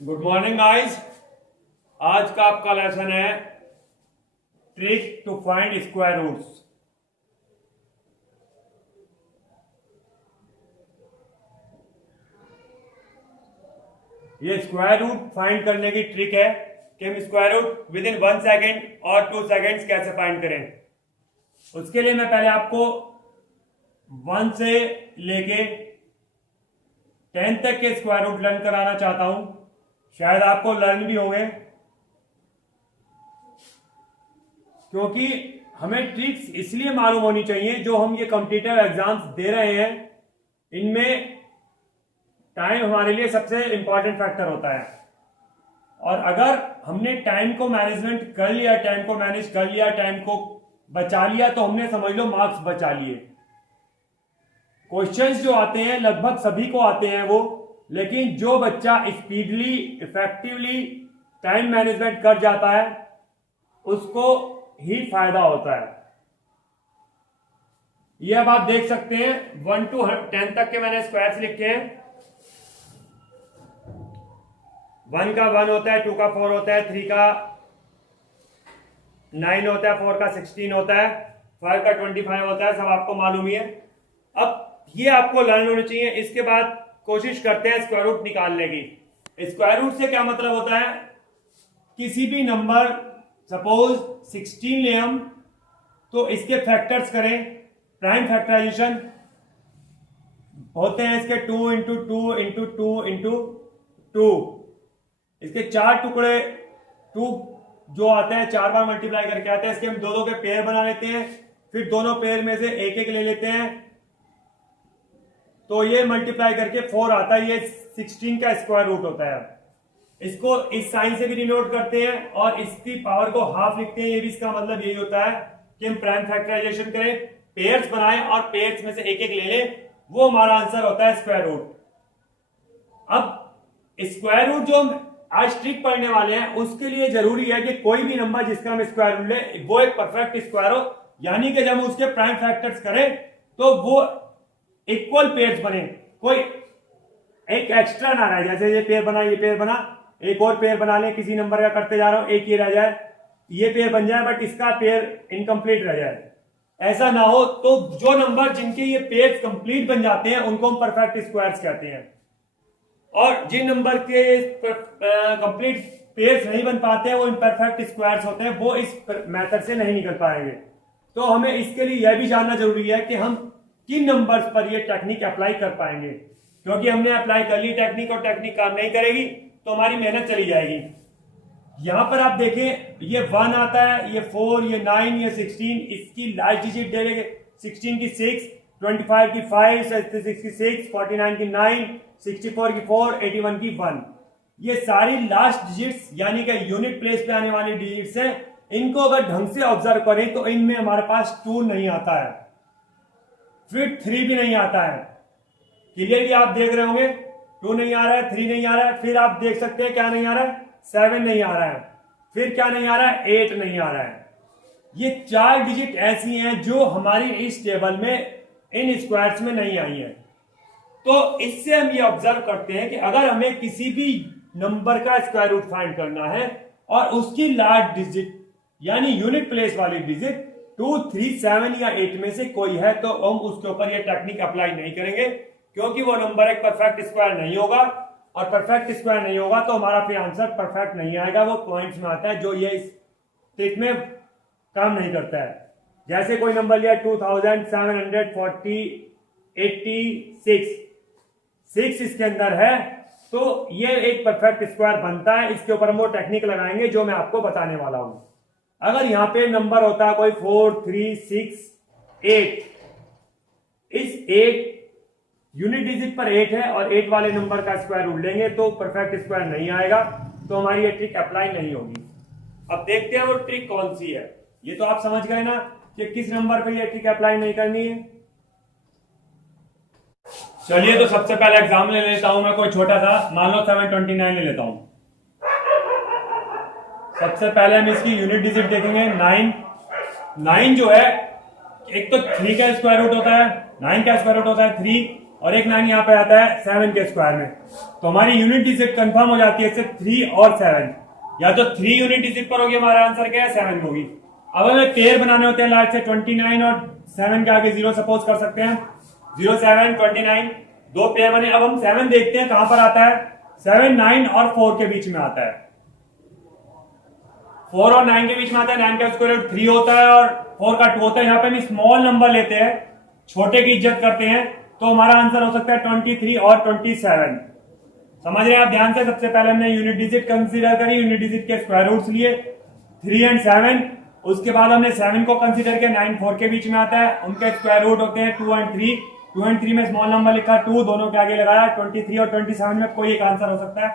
Good morning guys. आज का आपका लेसन है trick to find square roots. ये स्क्वायर रूट फाइंड करने की ट्रिक है कि हम square root within 1 second और 2 सेकेंड्स कैसे फाइंड करें। उसके लिए मैं पहले आपको 1 से लेके 10 तक के स्क्वायर रूट लर्न कराना चाहता हूं। शायद आपको लर्न भी होंगे, क्योंकि हमें ट्रिक्स इसलिए मालूम होनी चाहिए जो हम ये कॉम्पिटिटिव एग्जाम्स दे रहे हैं, इनमें टाइम हमारे लिए सबसे इंपॉर्टेंट फैक्टर होता है। और अगर हमने टाइम को मैनेजमेंट कर लिया, टाइम को मैनेज कर लिया, टाइम को बचा लिया, तो हमने समझ लो मार्क्स बचा लिए। क्वेश्चंस जो आते हैं लगभग सभी को आते हैं वो, लेकिन जो बच्चा स्पीडली इफेक्टिवली टाइम मैनेजमेंट कर जाता है उसको ही फायदा होता है। ये अब आप देख सकते हैं 1 to 10 तक के मैंने स्क्वायर्स लिखे हैं। 1 का 1 होता है, 2 का 4 होता है, 3 का 9 होता है, 4 का 16 होता है, 5 का 25 होता है। सब आपको मालूम ही है। अब ये आपको लर्न होना चाहिए। इसके बाद कोशिश करते हैं स्क्वायर रूट निकालने की। स्क्वायर रूट से क्या मतलब होता है, किसी भी नंबर सपोज 16 ले हम, तो इसके फैक्टर्स करें। प्राइम फैक्टराइजेशन होते हैं इसके 2 इंटू 2 इंटू 2 इंटू 2। इसके 4 टुकड़े 2 जो आते हैं 4 बार मल्टीप्लाई करके आते हैं। इसके हम दो के पेयर बना लेते हैं, फिर दोनों पेयर में से एक एक ले लेते हैं, तो ये मल्टीप्लाई करके 4 आता है। ये 16 का स्क्वायर रूट होता है। इसको इस साइन से भी डिनोट करते हैं और इसकी पावर को हाफ लिखते हैं। ये भी इसका मतलब यही होता है कि हम प्राइम फैक्टराइजेशन करें, पेयर्स बनाएं और पेयर्स में से एक एक ले लें, वो हमारा आंसर होता है स्क्वायर रूट। अब स्क्वायर रूट जो हम आज ट्रिक पढ़ने वाले हैं उसके लिए जरूरी है कि कोई भी नंबर जिसका हम स्क्वायर रूट ले वो एक परफेक्ट स्क्वायर हो, यानी कि जब हम उसके प्राइम फैक्टर्स करें तो वो इक्वल पेयर्स बने, कोई एक एक्स्ट्रा ना रहे। जैसे ये पेयर बना, ये पेयर बना, एक और पेयर बना ले, किसी नंबर का करते जा रहा हूं, एक ही रह जाए, ये पेयर बन जाए बट इसका पेयर इनकम्प्लीट रह जाए, ऐसा ना हो। तो जो नंबर जिनके ये पेयर्स कंप्लीट बन जाते हैं उनको हम परफेक्ट स्क्वायर्स कहते हैं, और जिन नंबर के कंप्लीट पेयर्स नहीं बन पाते हैं वो इम्परफेक्ट स्क्वायर्स होते हैं, वो इस मेथड से नहीं निकल पाएंगे। तो हमें इसके लिए यह भी जानना जरूरी है कि हम किन नंबर्स पर ये टेक्निक अप्लाई कर पाएंगे, क्योंकि हमने अप्लाई कर ली टेक्निक और टेक्निक काम नहीं करेगी तो हमारी मेहनत चली जाएगी। यहां पर आप देखें ये 1 आता है, ये 4, ये 9, ये 16, इसकी लास्ट डिजिट दे देंगे। 16 की 6, 25 की 5, 66 की 6, 49 की 9, 64 की 4, 81 की 1। ये सारी लास्ट डिजिट्स यानी कि यूनिट प्लेस पे आने वाली डिजिट्स हैं। इनको अगर ढंग से ऑब्जर्व करें तो इनमें हमारे पास 2 नहीं आता है, फिर 3 भी नहीं आता है। क्लियरली आप देख रहे होंगे 2 नहीं आ रहा है, 3 नहीं आ रहा है, फिर आप देख सकते हैं क्या नहीं आ रहा है, 7 नहीं आ रहा है, फिर क्या नहीं आ रहा है, 8 नहीं आ रहा है। ये 4 डिजिट ऐसी हैं जो हमारी इस टेबल में इन स्क्वायर्स में नहीं आई है। तो इससे हम ये ऑब्जर्व करते हैं कि अगर हमें किसी भी नंबर का स्क्वायर रूट फाइंड करना है और उसकी लास्ट डिजिट यानी यूनिट प्लेस वाली डिजिट 2, 3, 7 या 8 में से कोई है, तो हम उसके ऊपर ये टेक्निक अप्लाई नहीं करेंगे, क्योंकि वो नंबर एक परफेक्ट स्क्वायर नहीं होगा, और परफेक्ट स्क्वायर नहीं होगा तो हमारा फिर आंसर परफेक्ट नहीं आएगा। वो पॉइंट्स में आता है जो ये इस ट्रिक में काम नहीं करता है। जैसे कोई नंबर लिया 2786, 6 इसके अंदर है, तो ये एक परफेक्ट स्क्वायर बनता है। इसके ऊपर हम वो टेक्निक लगाएंगे जो मैं आपको बताने वाला हूं। अगर यहां पे नंबर होता है कोई 4, 3, 6, 8, इस 8 यूनिट डिजिट पर 8 है और 8 वाले नंबर का स्क्वायर रूट लेंगे तो परफेक्ट स्क्वायर नहीं आएगा, तो हमारी ये ट्रिक अप्लाई नहीं होगी। अब देखते हैं वो ट्रिक कौन सी है। ये तो आप समझ गए ना कि किस नंबर पर ये ट्रिक अप्लाई नहीं करनी है। चलिए तो सबसे पहले एग्जाम ले लेता हूं मैं, कोई छोटा सा, मान लो 729 ले लेता हूं। सबसे पहले हम इसकी यूनिट डिजिट देखेंगे 9। 9 जो है, एक तो 3 का स्क्वायर रूट होता है, 9 का स्क्वायर रूट होता है 3, और एक 9 यहाँ पे आता है 7 के स्क्वायर में। तो हमारी यूनिट डिजिट कंफर्म हो जाती है इससे 3 और 7, या तो 3 यूनिट डिजिट पर होगी, हमारा आंसर क्या है 7 होगी। अब हमें पेयर बनाने होते हैं लार्ज से 29 और 7 के आगे 0 सपोज कर सकते हैं, 0 7 29 दो पेयर बने। अब हम 7 देखते हैं कहां पर आता है, 7 9 और 4 के बीच में आता है, 4 और 9 के बीच में आता है। 9 का स्क्वायर रूट 3 होता है और 4 का 2 होता है। यहाँ पे हम स्मॉल नंबर लेते हैं, छोटे की इज्जत करते हैं, तो हमारा आंसर हो सकता है 23 और 27। समझ रहे हैं आप ध्यान से। सबसे पहले हमने यूनिट डिजिट कंसीडर करी, यूनिट डिजिट के स्क्वायर रूट्स लिए 3 एंड 7, उसके बाद हमने 7 को कंसीडर किया, 9 4 के बीच में आता है, उनके स्क्वायर रूट होते हैं 2 एंड 3, 2 एंड 3 में स्मॉल नंबर लिखा 2, दोनों के आगे लगाया, 23 और 27 में कोई एक आंसर हो सकता है।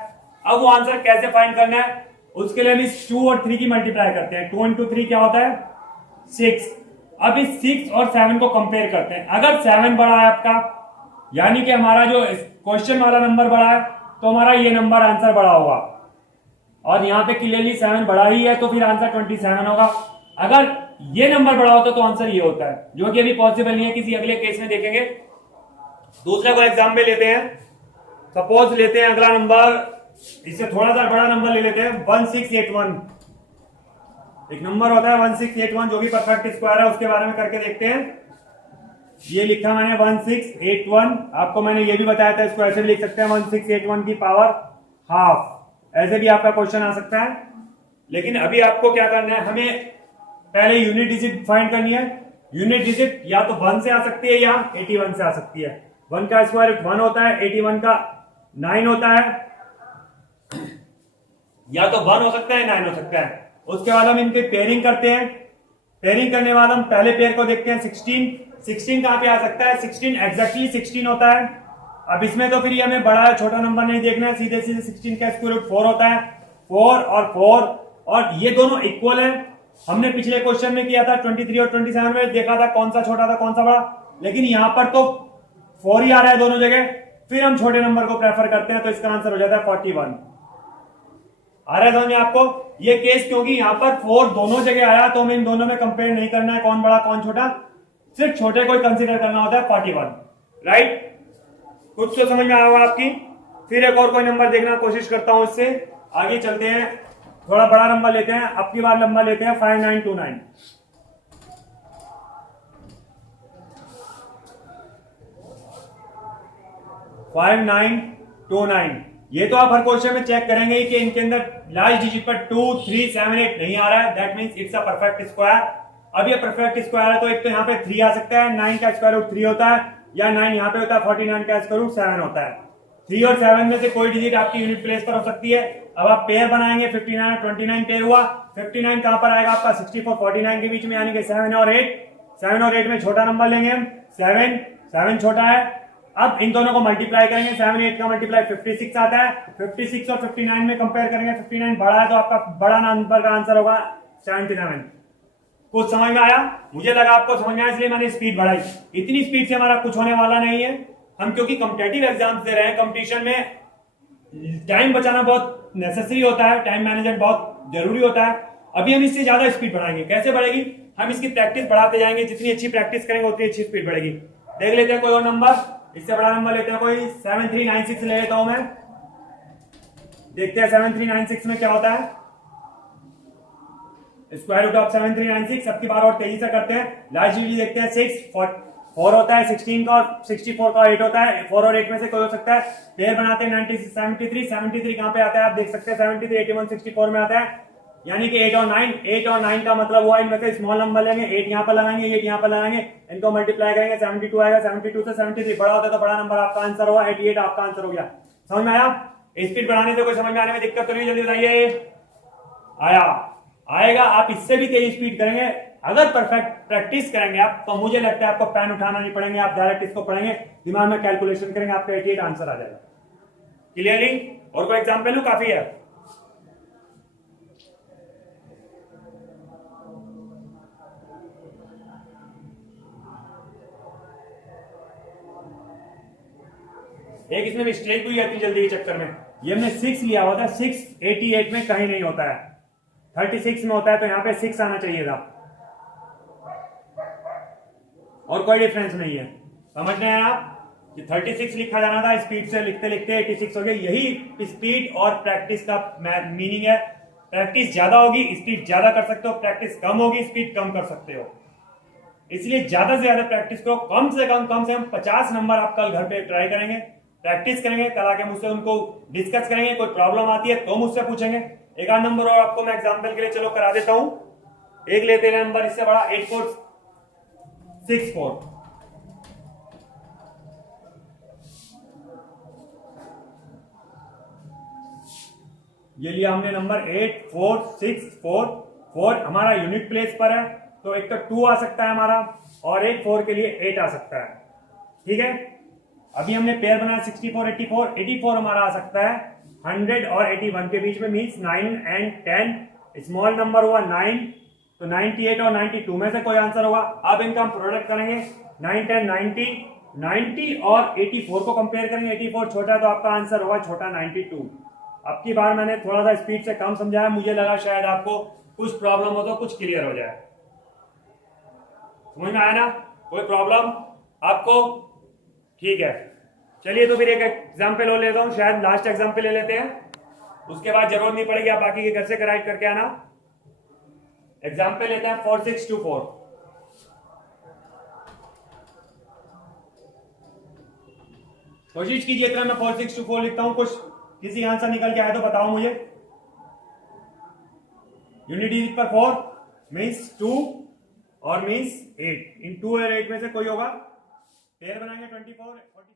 अब वो आंसर कैसे फाइंड करना है, उसके लिए हम इस 2 और 3 की मल्टीप्लाई करते हैं। 2 इंटू 3 क्या होता है 6। अब इस 6 और 7 को कंपेयर करते हैं। अगर 7 बड़ा है आपका, यानी कि हमारा जो क्वेश्चन वाला नंबर बड़ा है, तो हमारा ये नंबर आंसर बड़ा होगा, और यहाँ पे क्लियरली 7 बड़ा ही है, तो फिर आंसर 27 होगा। अगर ये नंबर बड़ा होता तो आंसर ये होता है, जो कि अभी पॉसिबल नहीं है, किसी अगले केस में देखेंगे। दूसरा को एग्जाम में लेते हैं, सपोज लेते हैं अगला नंबर, इससे थोड़ा सा बड़ा नंबर ले लेते हैं 1681। एक नंबर होता है 1681 जो भी परफेक्ट स्क्वायर है, उसके बारे में करके देखते हैं। ये लिखा मैंने 1681, आपको मैंने ये भी बताया था इसको ऐसे भी लिख सकते हैं 1681 की पावर हाफ, ऐसे भी आपका क्वेश्चन आ सकता है। लेकिन अभी आपको क्या करना है, हमें पहले यूनिट डिजिट फाइंड करनी है। यूनिट डिजिट या तो 1 से आ सकती है या 81 से आ सकती है। 1 का स्क्वायर रूट 1 होता है, 81 का 9 होता है, या तो 1 हो सकता है 9 हो सकता है। उसके बाद हम इनकी पेयरिंग करते हैं। पेयरिंग करने के बाद हम पहले पेयर को देखते हैं 16 कहां पे आ सकता है, 16 एग्जैक्टली 16 होता है। अब इसमें तो फिर ये हमें बड़ा है छोटा नंबर नहीं देखना है, सीधे सीधे 16 का स्क्वायर रूट 4 होता है, 4 और 4, और ये दोनों इक्वल है। हमने पिछले क्वेश्चन में किया था 23 और 27 में, देखा था कौन सा छोटा था कौन सा बड़ा, लेकिन यहां पर तो 4 ही आ रहा है दोनों जगह, फिर हम छोटे नंबर को प्रेफर करते हैं, तो इसका आंसर हो जाता है 41। आ रहा है समझ में आपको ये केस, क्योंकि यहां पर 4 दोनों जगह आया, तो हमें इन दोनों में कंपेयर नहीं करना है कौन बड़ा कौन छोटा, सिर्फ छोटे को कंसीडर करना होता है 41। राइट, कुछ तो समझ में आया होगा आपकी। फिर एक और कोई नंबर देखना कोशिश करता हूं, इससे आगे चलते हैं, थोड़ा बड़ा नंबर लेते हैं। अब की बार नंबर लेते हैं 5929। 5929, ये तो आप हर क्वेश्चन में चेक करेंगे कि इनके अंदर लार्ज डिजिट पर 2 3 7 8 नहीं आ रहा है, that means it's a perfect square. अब ये परफेक्ट स्क्वायर है, तो एक तो यहाँ पे 3 आ सकता है, 9 का स्क्वायर रूट 3 होता है, या 9 यहाँ पे होता है, 49 का स्क्वायर रूट 7 होता है। 3 और 7 में से कोई डिजिट आपकी यूनिट प्लेस पर हो सकती है। अब आप पेयर बनाएंगे, 59 और 29 पेयर हुआ, 59 कहां पर आएगा आपका 64 49 के बीच में, यानी कि 7 और 8, 7 और 8 में छोटा नंबर लेंगे हम, 7 छोटा है। अब इन दोनों को मल्टीप्लाई करेंगे, 7 8 का मल्टीप्लाई 56 आता है, 56 और 59 में कंपेयर करेंगे, 59 बड़ा है, तो आपका बड़ा नंबर का आंसर होगा 77। कुछ समझ में आया? मुझे लगा आपको समझ में आया, इसलिए मैंने स्पीड बढ़ाई। इतनी स्पीड से हमारा कुछ होने वाला नहीं है। हम क्योंकि कॉम्पिटिटिव एग्जाम्स दे रहे हैं, कंपटीशन में टाइम बचाना बहुत नेसेसरी होता है, टाइम मैनेजमेंट बहुत जरूरी होता है। अभी हम इससे ज्यादा स्पीड बढ़ाएंगे। कैसे बढ़ेगी? हम इसकी प्रैक्टिस बढ़ाते जाएंगे, जितनी अच्छी प्रैक्टिस करेंगे उतनी अच्छी स्पीड बढ़ेगी। देख लेते हैं कोई और नंबर, इससे बड़ा नंबर लेते हैं कोई 7396 ले लेता हूं मैं। देखते हैं 7396 में क्या होता है। स्क्वायर रूट ऑफ 7396 सबकी बार और तेजी से करते हैं। लार्ज डिजिट देखते हैं 6 4 होता है, 16 का और 64 का 8 होता है, 4 और 8 में से कोई हो सकता है। पेयर बनाते हैं 73 कहां पे आता है आप देख सकते हैं, 73 81 64 में आता है, यानी कि 8 और 9 का मतलब हुआ इनमें से स्मॉल नंबर लेंगे, 8 यहां पर लगाएंगे, 8 यहां पर लगाएंगे, इनको मल्टीप्लाई करेंगे, 72 आएगा, 72 से 73 बड़ा होता है तो बड़ा नंबर आपका आंसर हुआ, 88 आपका आंसर हो गया। समझ में आया? स्पीड बढ़ाने से कोई समझ में आने में दिक्कत तो नहीं? जल्दी बताइए। आया? आएगा। आप इससे भी तेज स्पीड करेंगे अगर परफेक्ट प्रैक्टिस करेंगे आप, तो मुझे लगता है आपको पेन उठाना नहीं पड़ेंगे, आप डायरेक्ट इसको पढ़ेंगे, दिमाग में कैलकुलेशन करेंगे, आपका 88 आंसर आ जाएगा। क्लियरली? और कोई एग्जाम्पल लू? काफी है। एक इसमें मिस्टेक हुई है जल्दी के चक्कर में, ये हमने 6 लिया होता है, 6 88 में कहीं नहीं होता है, 36 में होता है, तो यहां पे 6 आना चाहिए था, और कोई डिफरेंस नहीं है। समझ रहे हैं आप? कि 36 लिखा जाना था, स्पीड से लिखते लिखते 86 हो गया। यही स्पीड और प्रैक्टिस का मीनिंग है। प्रैक्टिस ज्यादा होगी स्पीड ज्यादा कर सकते हो, प्रैक्टिस कम होगी स्पीड कम कर सकते हो। इसलिए ज्यादा से ज्यादा प्रैक्टिस करो। कम से कम 50 नंबर आप कल घर पे ट्राई करेंगे, प्रैक्टिस करेंगे। कल आके मुझसे उनको डिस्कस करेंगे, कोई प्रॉब्लम आती है तो मुझसे पूछेंगे। एक आध नंबर और आपको मैं एग्जाम्पल के लिए चलो करा देता हूं। एक लेते हैं नंबर इससे बड़ा 8464। ये लिया हमने नंबर 8464। हमारा यूनिट प्लेस पर है तो एक तो 2 आ सकता है हमारा, और एक 4 के लिए 8 आ सकता है। ठीक है, अभी हमने पेयर बनाया 64 84। 84 हमारा आ सकता है 100 और 81 के बीच में, मीन्स 9 एंड 10। स्मॉल नंबर हुआ 9, तो 98 और 92 में से कोई आंसर होगा। अब इनका हम प्रोडक्ट करेंगे 9 10 90 और 84 को कंपेयर करेंगे। 84 छोटा है तो आपका आंसर होगा छोटा 92। अब की बार मैंने थोड़ा सा स्पीड से कम समझाया, मुझे लगा शायद आपको कुछ प्रॉब्लम हो तो कुछ क्लियर हो जाए। समझ में आया ना? कोई प्रॉब्लम आपको? ठीक है, चलिए तो फिर एक एग्जाम्पल और लेता हूं, शायद लास्ट एग्जाम्पल ले लेते हैं, उसके बाद जरूरत नहीं पड़ेगी, आप बाकी के घर से करेक्ट करके आना। एग्जाम्पल लेते हैं 4624। कोशिश कीजिए इतना मैं 4624 लिखता हूं, कुछ किसी आंसर निकल के आए तो बताओ मुझे। यूनिट डिजिट पर 4 मीन्स 2 और मीन्स 8। इन 2 और 8 में से कोई होगा। पेयर बनाएंगे 24 40।